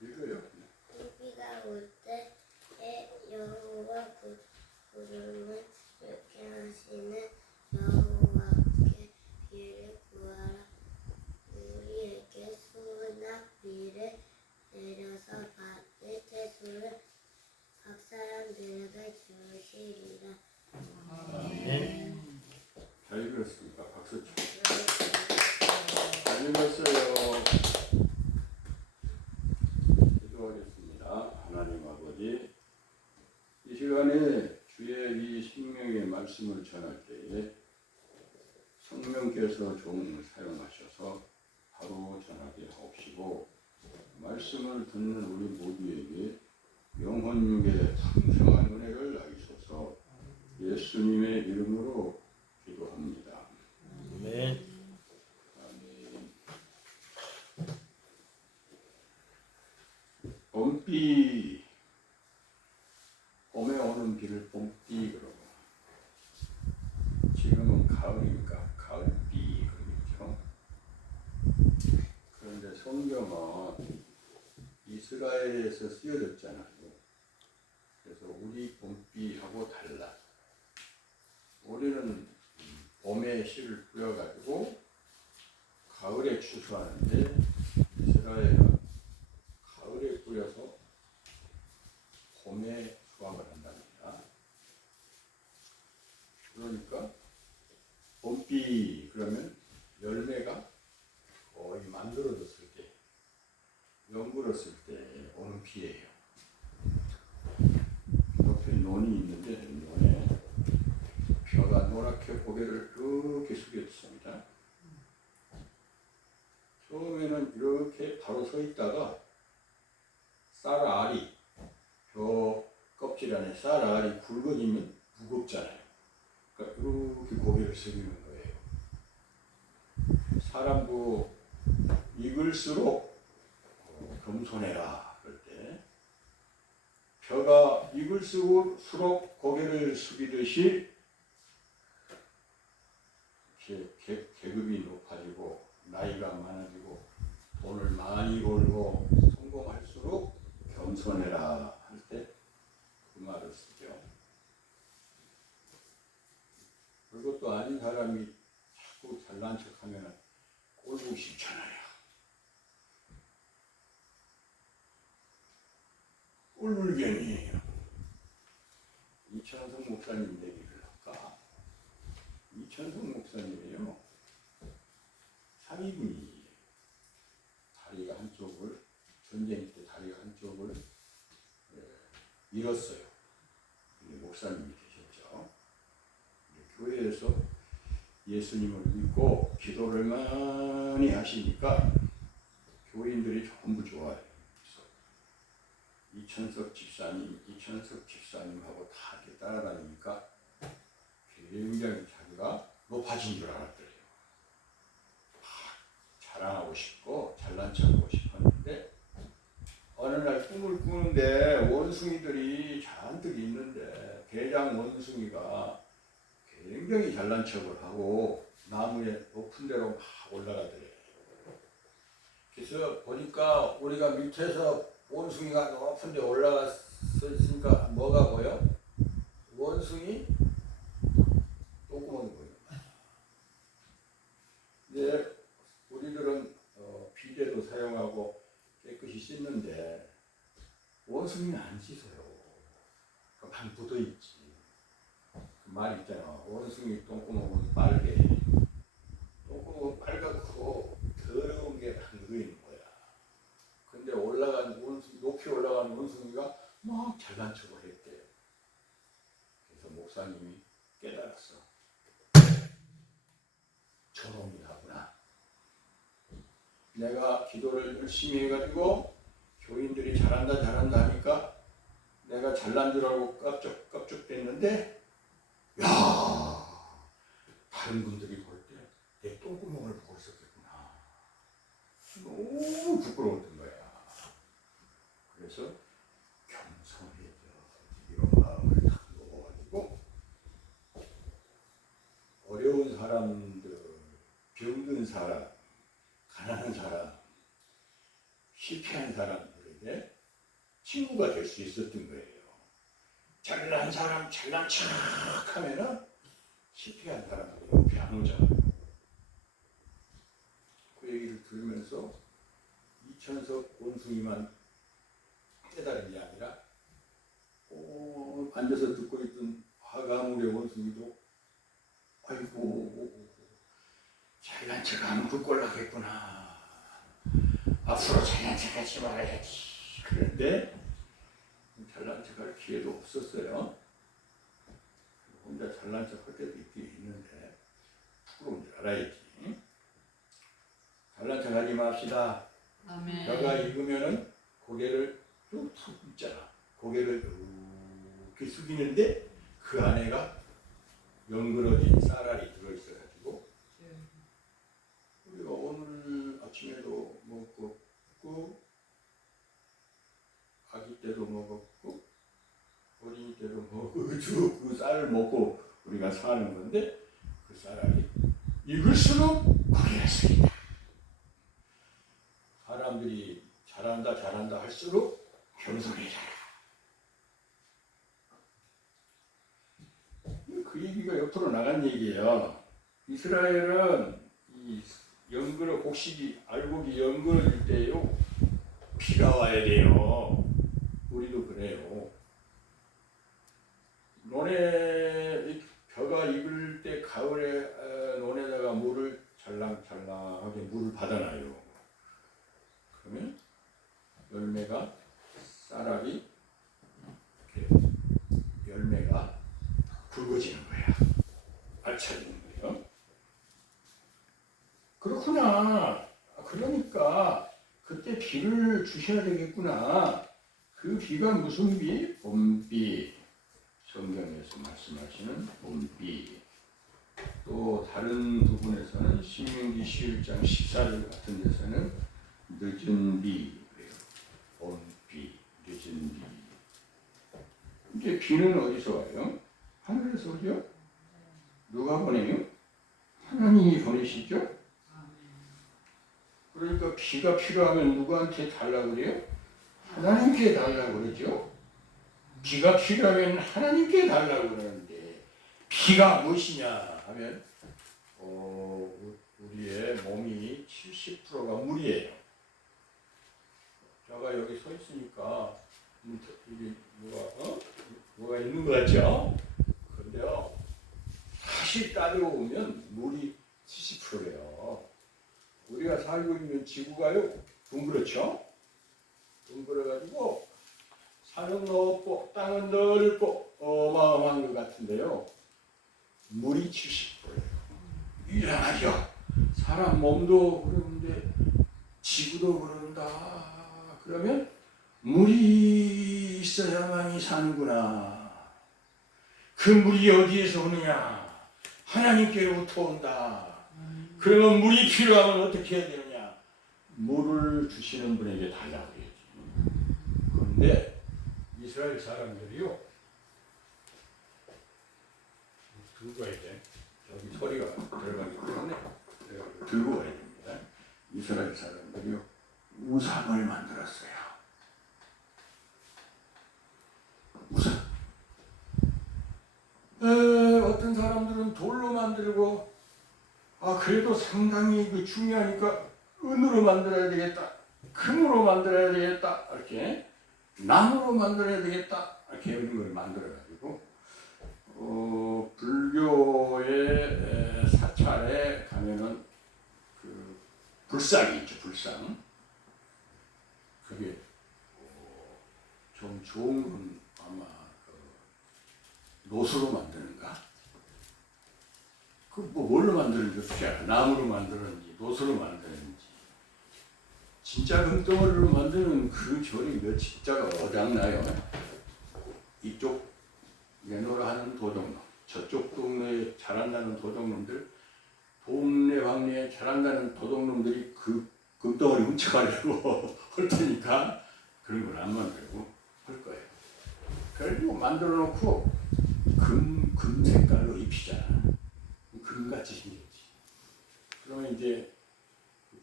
읽어요. 비가 올 때에 여호와 구름을 붉게 하시는 여호와께 비를 구하라. 우리에게 수나 비를 내려서 밭의 채소를 각 사람들에게 주시리라. 아멘. 잘 읽었습니다. 박수 쳐. 잘 읽었어요. 기도하겠습니다. 하나님 아버지, 이 시간에 주의 이 생명의 말씀을 전할 때에 성령께서 종을 사용하셔서 바로 전하게 하옵시고, 말씀을 듣는 우리 모두에게 영혼육의 풍성한 은혜를 나이소서. 예수님의 이름으로 기도합니다. 아멘. 아멘. 봄비, 봄에 오는 비를 봄비 그러고, 지금은 가을이니까 가을비 그러겠죠. 그런데 성경은 이스라엘에서 쓰여졌잖아요. 그래서 우리 봄비하고 달라. 우리는 봄에 씨를 뿌려가지고 가을에 추수하는데, 이스라엘은 가을에 뿌려서 봄에 수확을 한답니다. 그러니까 봄비 그러면 열매가 거의 만들어졌을 때, 연불었을 때 오는 비예요. 옆에 논이 있는데 논에 벼가 노랗게 고개를 이렇게 숙였습니다. 처음에는 이렇게 바로 서 있다가 쌀알이, 벼 껍질 안에 쌀알이 굵어지면 무겁잖아요. 그러니까 이렇게 고개를 숙이는 거예요. 사람도 익을수록 겸손해라 그럴 때, 벼가 익을수록 고개를 숙이듯이 계급이 높아지고 나이가 많아지고 돈을 많이 벌고 성공할수록 겸손해라 할 때 그 말을 쓰죠. 그것도 아닌 사람이 자꾸 잘난 척하면 꼴보기 싫잖아요. 꼴불견이에요. 이천성 목사님 얘기를 할까? 이천성 목사님이에요. 사위분이 다리가 한쪽을, 전쟁 때 다리가 한쪽을 잃었어요. 목사님이 계셨죠. 교회에서 예수님을 믿고 기도를 많이 하시니까 교인들이 전부 좋아해요. 이천석 집사님하고 다 이렇게 따라다니니까 굉장히 자기가 높아진 줄 알았더래요. 자랑하고 싶고 잘난 척하고 싶었는데, 어느 날 꿈을 꾸는데 원숭이들이 잔뜩 있는데 대장 원숭이가 굉장히 잘난 척을 하고 나무에 높은 데로 막 올라가더래요. 그래서 보니까 우리가 밑에서 원숭이가 높은 데 올라갔으니까 뭐가 보여? 원숭이 똥구멍이 보여. 근데 우리들은 비데도 사용하고 깨끗이 씻는데 원숭이는 안 씻어요. 방 묻어있지. 그 말 있잖아. 원숭이 똥구멍은 빨개. 똥구멍은 빨갛고 더러운 게 막 묻어있는 거야. 근데 높이 올라간 원숭이가 막 잘난 척을 했대요. 그래서 목사님이 깨달았어. 저놈이 하구나. 내가 기도를 열심히 해가지고 교인들이 잘한다 하니까 내가 잘난 줄 알고 깝죽댔는데, 야, 다른 분들이 볼 때 내 똥구멍을 보고 있었겠구나. 너무 부끄러웠던 거야. 그래서 겸손해져 이런 마음을 딱 먹어가지고 어려운 사람들, 병든 사람, 가난한 사람, 실패한 사람들에게 사람들에게 친구가 될 수 있었던 거예요. 잘난 사람 잘난 척 하면은 실패한 사람들이 옆에 안 오잖아요. 그 얘기를 들으면서 이천석 원숭이만 깨달은 게 아니라 앉아서 듣고 있던 화가물의 원숭이도 아이고 잘난 척하면 그 꼴 나겠구나. 앞으로 잘난 척하지 말아야지. 그런데 잘난 척할 기회도 없었어요. 혼자 잘난 척할 때도 있긴 있는데 부끄러운 줄 알아야지. 잘난 척하지 맙시다. 아멘. 벼가 익으면은 고개를 툭툭 굽잖아. 고개를 이렇게 숙이는데 그 안에가 연그러진 쌀알이 들어있어가지고 우리가 오늘 아침에도 먹었고 아기 때도 먹었고 어린이 때도 먹고 쭉 그 쌀을 먹고 우리가 사는 건데 그 쌀알이 익을수록 고개가 숙인다. 사람들이 잘한다 할수록 겸손해져라. 그 얘기가 옆으로 나간 얘기예요. 이스라엘은 이 연그러 곡식이 알곡이 연그러질 때요 비가 와야 돼요. 우리도 그래요. 논에 벼가 익을 때 가을에 논에다가 물을 잘랑잘랑하게 물을 받아놔요. 그러면 열매가 쌀알이 이렇게 열매가 굵어지는 거야. 알차지는 거예요. 그렇구나. 그러니까 그때 비를 주셔야 되겠구나. 그 비가 무슨 비? 봄비. 성경에서 말씀하시는 봄비. 또 다른 부분에서는 신명기 11장 14절 같은 데서는 늦은 비. 그래요. 봄비, 늦은 비. 이제 비는 어디서 와요? 하늘에서 오죠? 누가 보내요? 하나님이 보내시죠? 그러니까 비가 필요하면 누구한테 달라고 그래요? 하나님께 달라고 그러죠? 비가 필요하면 하나님께 달라고 그러는데 비가 무엇이냐 하면 우리의 몸이 70%가 물이에요. 제가 여기 서 있으니까 이게 뭐가 있는 거 같죠? 그런데요, 사실 따지고 보면 물이 70%예요. 우리가 살고 있는 지구가요, 둥그렇죠? 둥그러가지고 산은 높고 땅은 넓고 어마어마한 것 같은데요, 물이 70%예요. 이상하죠? 사람 몸도 그러는데 지구도 그런다. 그러면 물이 있어야만이 사는구나. 그 물이 어디에서 오느냐? 하나님께로부터 온다. 그러면 물이 필요하면 어떻게 해야 되느냐? 물을 주시는 분에게 달라고 해야지. 그런데 이스라엘 사람들이요, 들고 가야 돼. 여기 소리가 들어가기 때문에 들고 가야 됩니다. 이스라엘 사람들이요, 우상을 만들었어요. 우상. 어떤 사람들은 돌로 만들고, 그래도 상당히 중요하니까 은으로 만들어야 되겠다, 금으로 만들어야 되겠다, 이렇게 나무로 만들어야 되겠다, 이렇게 이런 걸 만들어가지고 불교의 사찰에 가면은 그 불상이 있죠, 불상. 그게 좀 좋은 건 아마 노수로 만드는가? 그 뭘로 만드는지 어떻게 알아? 나무로 만드는지 노수로 만드는지. 진짜 금덩어리로 만드는 그 절이 몇 진짜가 어장나요? 이쪽 내노라 하는 도둑놈, 저쪽 동네에 자란다는 도둑놈들, 동네 방네에 자란다는 도둑놈들이 그 금덩어리 훔쳐가려고 할 테니까 그런 걸 안 만들고 할 거예요. 그래가지고 만들어 놓고 금 색깔로 입히잖아. 금같이 생겼지. 그러면 이제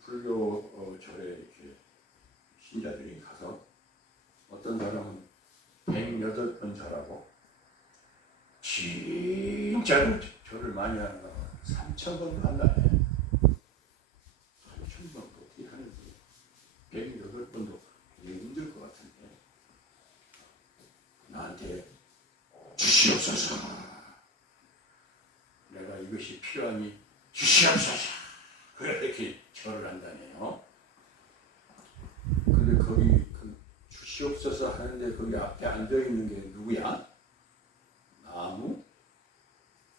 불교 절에 이렇게 신자들이 가서 어떤 사람은 108번 절하고 진짜로 절을 많이 하는 사람은 3000번도 한다네. 3000번 어떻게 하는지 108번도 힘들 것 같은데 나한테 주시옵소서. 내가 이것이 필요하니 주시옵소서. 그렇게 절을 한다네요. 근데 거기 그 주시옵소서 하는데 거기 앞에 앉아 있는 게 누구야? 나무,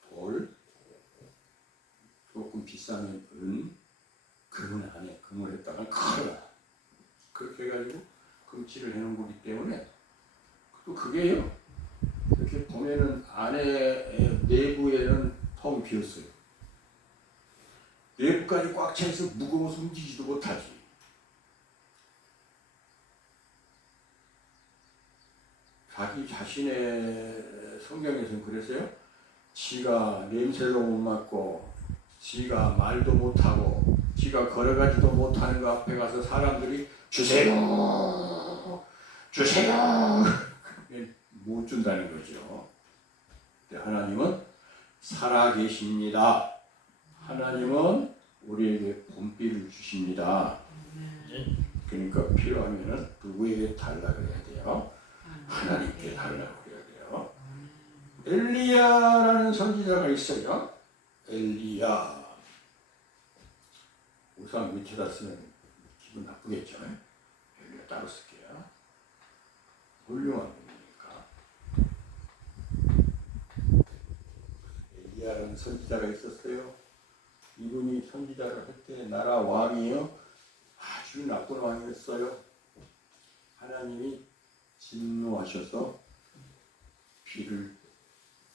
돌, 조금 비싼 금은 안에 금을 했다가 커요. 그렇게 해가지고 금칠을 해놓은 거기 때문에 또 그게요. 이렇게 보면은 안에 내부에는 텅 비었어요. 내부까지 꽉 차서 무거워서 움직이지도 못하지. 자기 자신의 성경에서는 그랬어요. 지가 냄새도 못 맡고 지가 말도 못하고 지가 걸어가지도 못하는 거 앞에 가서 사람들이 주세요 주세요 못 준다는 거죠. 근데 하나님은 살아계십니다. 하나님은 우리에게 본비를 주십니다. 그러니까 필요하면은 누구에게 달라고 해야 돼요? 하나님께 달라고 해야 돼요. 엘리야라는 선지자가 있어요. 엘리야. 우선 밑에다 쓰면 기분 나쁘겠죠. 엘리야 따로 쓸게요. 훌륭한 분이니까. 엘리야라는 선지자가 있었어요. 이분이 선지자를 할 때 나라 왕이요 아주 나쁜 왕이었어요. 하나님이 진노하셔서 비를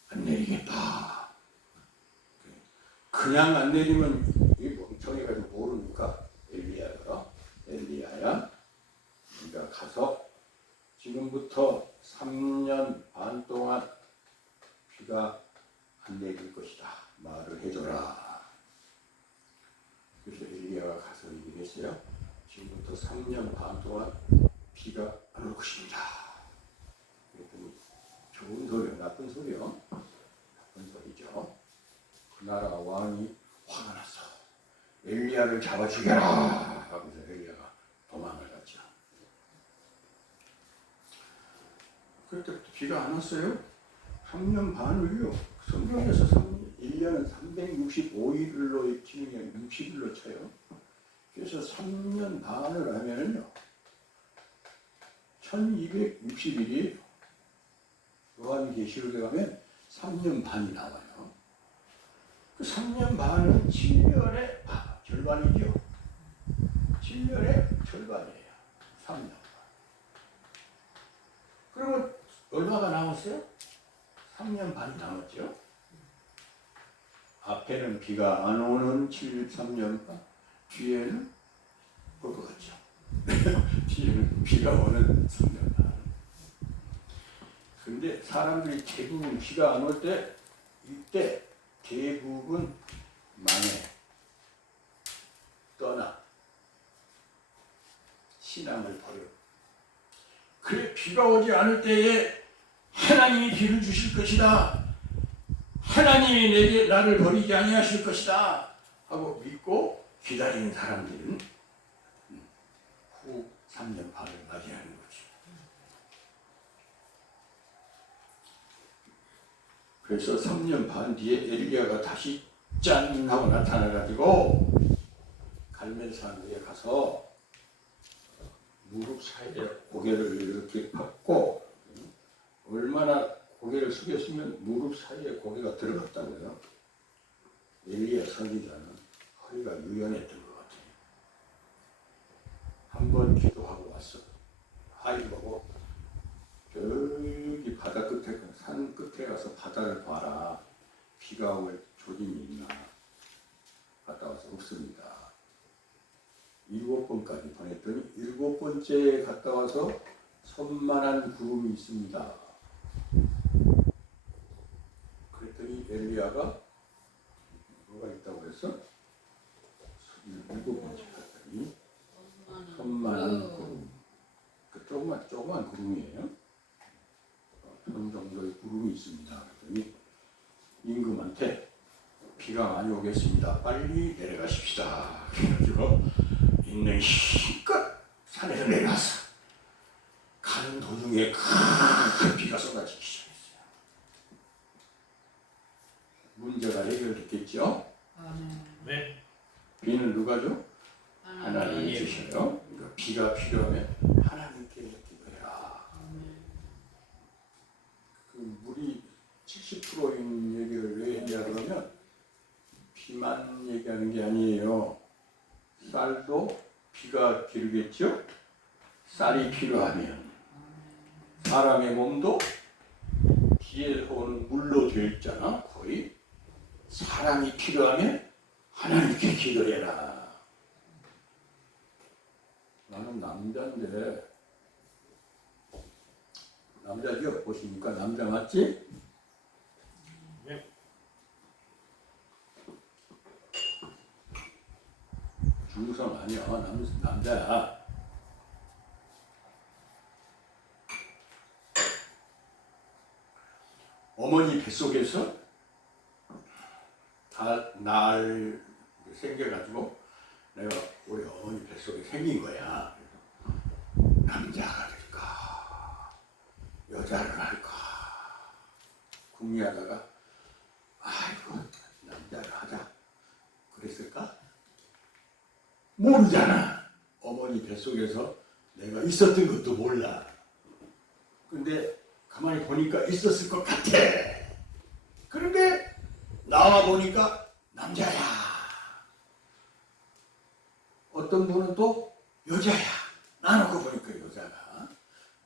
안 내리겠다. 그냥 안 내리면 이 멍청이가지고 모르니까 엘리야야 네가 가서 지금부터 3년 반 동안 비가 안 내릴 것이다 말을 해줘라. 그래서 엘리야가 가서 얘기했어요. 지금부터 3년 반 동안 비가 안 올 것입니다. 그랬더니 좋은 소리요, 나쁜 소리요? 나쁜 소리죠. 그 나라 왕이 화가 났어. 엘리야를 잡아 죽여라 하고서 엘리야가 도망을 갔죠. 그때부터 비가 안 왔어요. 3년 반을요. 성경에서 1년은 365일로 치는 게 아니라 60일로 쳐요. 그래서 3년 반을 하면요 1260일이에요. 요한계시록에 가면 3년 반이 나와요. 그 3년 반은 7년의 절반이죠. 7년의 절반이에요. 3년 반. 그러면 얼마가 남았어요? 3년 반이 남았죠. 앞에는 비가 안 오는 3년 반, 뒤에는 그거 같죠. 뒤에는 비가 오는 3년 반. 근데 사람들이 대부분 비가 안 올 때, 이때 대부분 망해, 떠나, 신앙을 버려. 그래, 비가 오지 않을 때에 하나님이 비를 주실 것이다. 하나님이 내게 나를 버리지 아니하실 것이다 하고 믿고 기다리는 사람들은 후 3년 반을 맞이하는 거지. 그래서 3년 반 뒤에 엘리야가 다시 짠 하고 나타나가지고 갈멜산 위에 가서 무릎 사이에 고개를 이렇게 팍고 얼마나 고개를 숙였으면 무릎 사이에 고개가 들어갔다고요. 엘리야 선지자는 허리가 유연했던 것 같아요. 한 번 기도하고 왔어. 아이 보고 저기 바다 끝에 산 끝에 가서 바다를 봐라. 비가 올 조짐이 있나. 갔다 와서 없습니다. 7번까지 보냈더니 7번째에 갔다 와서 선만한 구름이 있습니다. 그랬더니 엘리야가 뭐가 있다고 그랬어? 7번째 갔더니 선만한 구름. 그 조그만 구름이에요. 한 정도의 구름이 있습니다. 그랬더니 임금한테 비가 많이 오겠습니다. 빨리 내려가십시다. 그래가지고 있는 힘껏 산에서 내려가서 가는 도중에 큰 비가 쏟아지기 시작했어요. 문제가 해결됐겠죠? 네. 비는 누가 줘? 하나님이 주셔요. 그러니까 비가 필요하면 하나님께 기도해라. 그 물이 70%인 얘기를 왜 얘기하냐면 비만 얘기하는 게 아니에요. 쌀도 비가 기르겠죠? 쌀이 필요하면 사람의 몸도 비에서 오는 물로 되어 있잖아. 거의 사랑이 필요하면 하나님께 기도해라. 나는 남자인데 남자죠? 보시니까 남자 맞지? 네. 중성 아니야. 남자야. 어머니 뱃속에서 날 생겨가지고 내가 우리 어머니 뱃속에 생긴 거야. 그래서 남자가 될까 여자를 할까 궁리하다가 아이고 남자를 하자 그랬을까? 모르잖아. 어머니 뱃속에서 내가 있었던 것도 몰라. 근데 가만히 보니까 있었을 것 같아. 그런데 나와 보니까 남자야. 어떤 분은 또 여자야. 나놓고 보니까 여자가.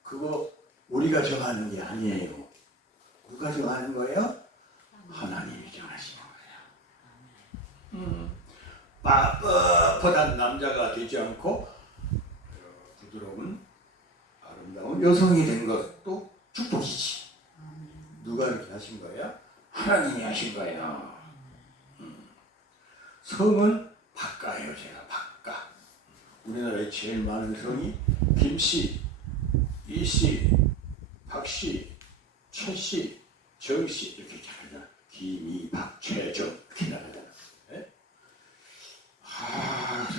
그거 우리가 정하는 게 아니에요. 누가 정하는 거예요? 하나님이 정하시는 거예요. 뻣뻣한 남자가 되지 않고 부드러운 아름다운 여성이 된 것도 축복이지. 누가 이렇게 하신 거야? 하나님이 하신 거예요. 성은 박가예요. 제가 박가. 우리나라에 제일 많은 성이 김씨, 이씨, 박씨, 최씨, 정씨 이렇게 잘하잖아. 김이, 박, 최정 이렇게 나가잖아. 네?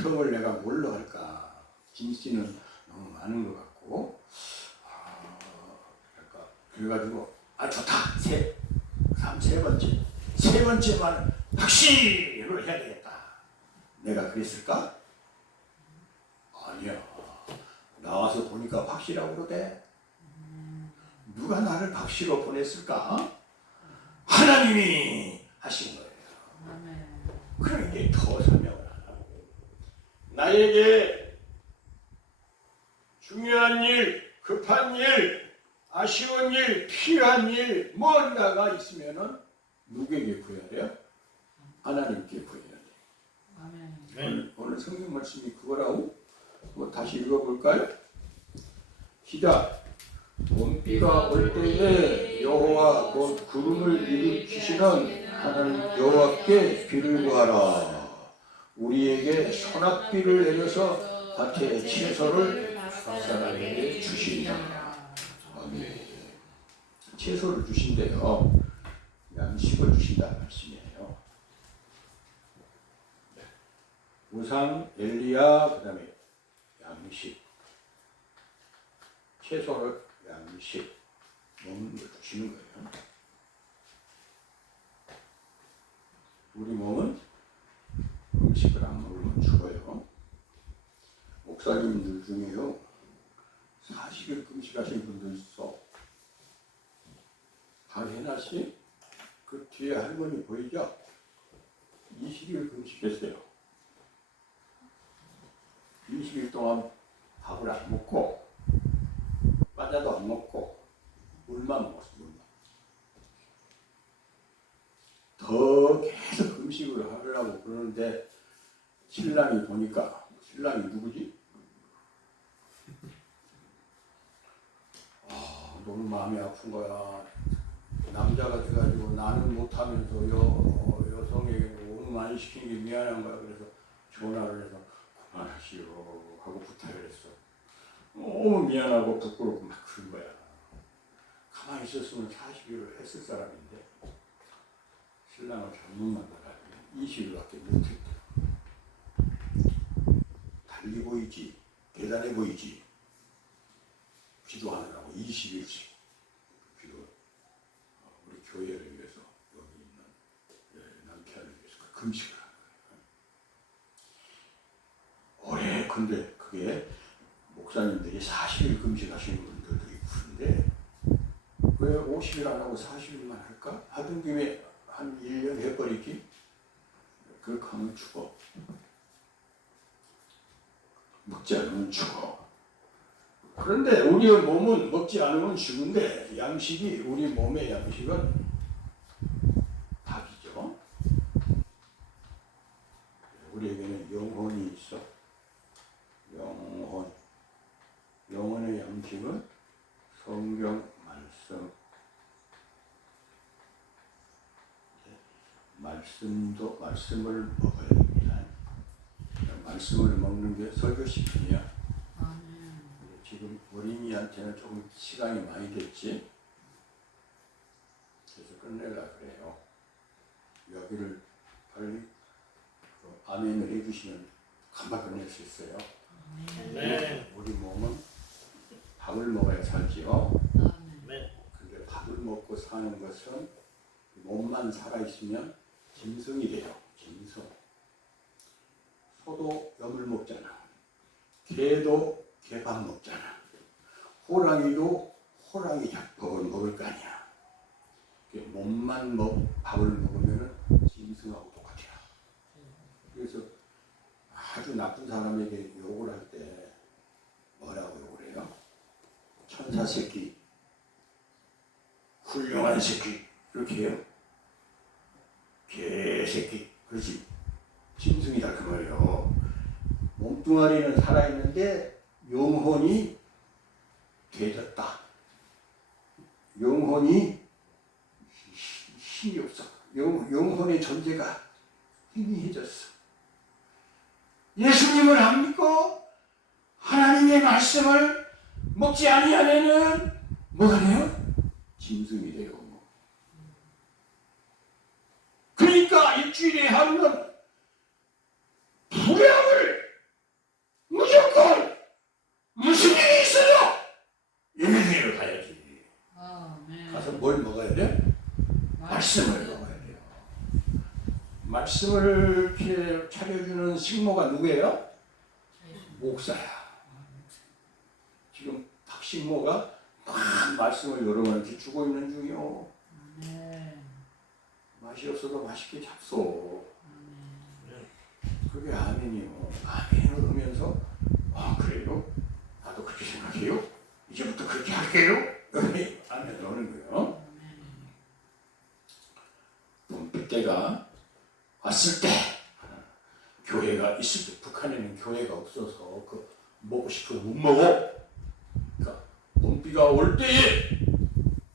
성을 내가 뭘로 할까? 김씨는 너무 많은 것 같고 그래가지고 좋다. 세 번째만 박씨로 해야 되겠다. 내가 그랬을까? 아니야. 나와서 보니까 박씨라고 그러대. 누가 나를 박씨로 보냈을까? 하나님이 하신 거예요. 그러니까 더 설명을 하라고. 나에게 중요한 일, 급한 일, 아쉬운 일, 필요한 일, 뭔가가 있으면은 누구에게 구해야 돼요? 하나님께 구해야 돼요. 네. 오늘 성경 말씀이 그거라고? 다시 읽어볼까요? 시작. 봄비가 올 때에 여호와 곧 구름을 일으키시는 하나님 여호와께 비를 구하라. 우리에게 소낙비를 내려서 밭에 채소를 사람에게 주시리라. 아멘. 채소를 주신대요. 양식을 주신다는 말씀이에요. 우상, 엘리야, 그 다음에 양식. 채소를 양식 먹는 걸 주시는 거예요. 우리 몸은 음식을 안 먹으면 죽어요. 목사님들 중에요 40일 금식하신 분들 있어. 한혜나 씨, 그 뒤에 할머니 보이죠? 20일 금식했어요. 20일 동안 밥을 안 먹고 과자도 안 먹고 물만 먹었어. 물만. 더 계속 금식을 하려고 그러는데 신랑이 보니까 신랑이 누구지? 너무 마음이 아픈 거야. 남자가 돼가지고 나는 못하면서 여성에게 너무 많이 시키는 게 미안한 거야. 그래서 전화를 해서 그만하시오 하고 부탁을 했어. 너무 미안하고 부끄럽고 막 그런 거야. 가만히 있었으면 40일을 했을 사람인데 신랑을 잘못 만나가지고 20일밖에 못했다. 달리 보이지, 대단해 보이지. 기도하느라고 20일씩 기도, 우리 교회를 위해서 여기 있는 남편을 위해서 금식을 하는 거예요. 오래 근데 그게 목사님들이 40일 금식하시는 분들도 있는데 왜 50일 안 하고 40일만 할까? 하던 김에 한 1년 해버리기? 그렇게 하면 죽어. 먹지 않으면 죽어. 그런데 우리의 몸은 먹지 않으면 죽은데 양식이 우리 몸의 양식은 밥이죠. 우리에게는 영혼이 있어. 영혼의 양식은 성경 말씀을 먹어야 됩니다. 말씀을 먹는 게 설교시간이야. 지금 어린이한테는 조금 시간이 많이 됐지. 그래서 끝내려고 그래요. 여기를 빨리 아멘을 해주시면 금방 끝낼 수 있어요. 네. 우리 몸은 밥을 먹어야 살지요. 네. 근데 밥을 먹고 사는 것은 몸만 살아있으면 짐승이 돼요. 짐승. 소도 염을 먹잖아. 개도 개밥 먹잖아. 호랑이도 호랑이 잡밥을 먹을 거 아니야. 몸만 밥을 먹으면 짐승하고 똑같아요. 그래서 아주 나쁜 사람에게 욕을 할 때 뭐라고 욕을 해요? 천사 새끼, 훌륭한 새끼 이렇게 해요. 개새끼, 그렇지. 짐승이다 그 말이에요. 몸뚱아리는 살아있는데 영혼이 되졌다. 영혼이 힘이 없어. 영혼의 존재가 희미해졌어. 예수님을 안 믿고 하나님의 말씀을 먹지 아니하면은 뭐가 돼요? 짐승이 돼요. 그러니까 일주일에 하루는 불량을 무조건 무슨 일이 있어도 예배드리러 가야지. 가서 뭘 먹어야 돼? 말씀을 먹어야 돼요. 말씀을 이렇게 차려주는 식모가 누구예요? 목사야. 지금 박식모가 막 말씀을 여러분한테 주고 있는 중이요. 맛이 없어도 맛있게 잡숴. 그게 아멘이요. 아멘을 하면서 그래요? 나도 그렇게 생각해요? 이제부터 그렇게 할게요? 아멘을 하는 거예요. 봄비 때가 왔을 때 교회가 있을 때 북한에는 교회가 없어서 그 먹고 싶어도 못 먹어. 그러니까 봄비가 올 때에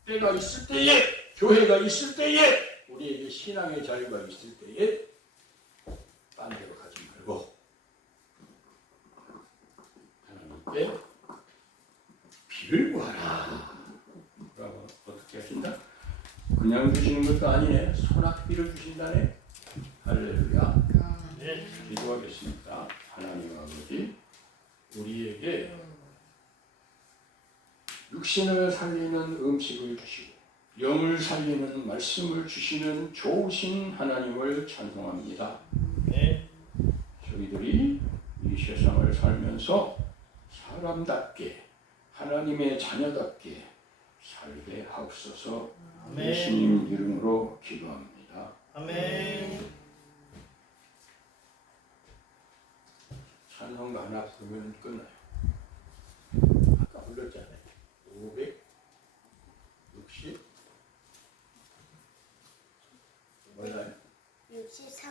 때가 있을 때에 교회가 있을 때에 우리에게 신앙의 자유가 있을 때에 딴 데로 가지 말고 하나님께 비를 구하라. 그러면 어떻게 하신다? 그냥 주시는 것도 아니네. 소낙비를 주신다네. 할렐루야. 네. 기도하겠습니다. 하나님 아버지, 우리에게 육신을 살리는 음식을 주시고 영을 살리는 말씀을 주시는 좋으신 하나님을 찬송합니다. 네. 저희들이 이 세상을 살면서 사람답게 하나님의 자녀답게 살게 하옵소서. 아멘. 예수님 이름으로 기도합니다. 아멘. 찬송가 하나 부르면 끝나요. 아까 불렀잖아요. 500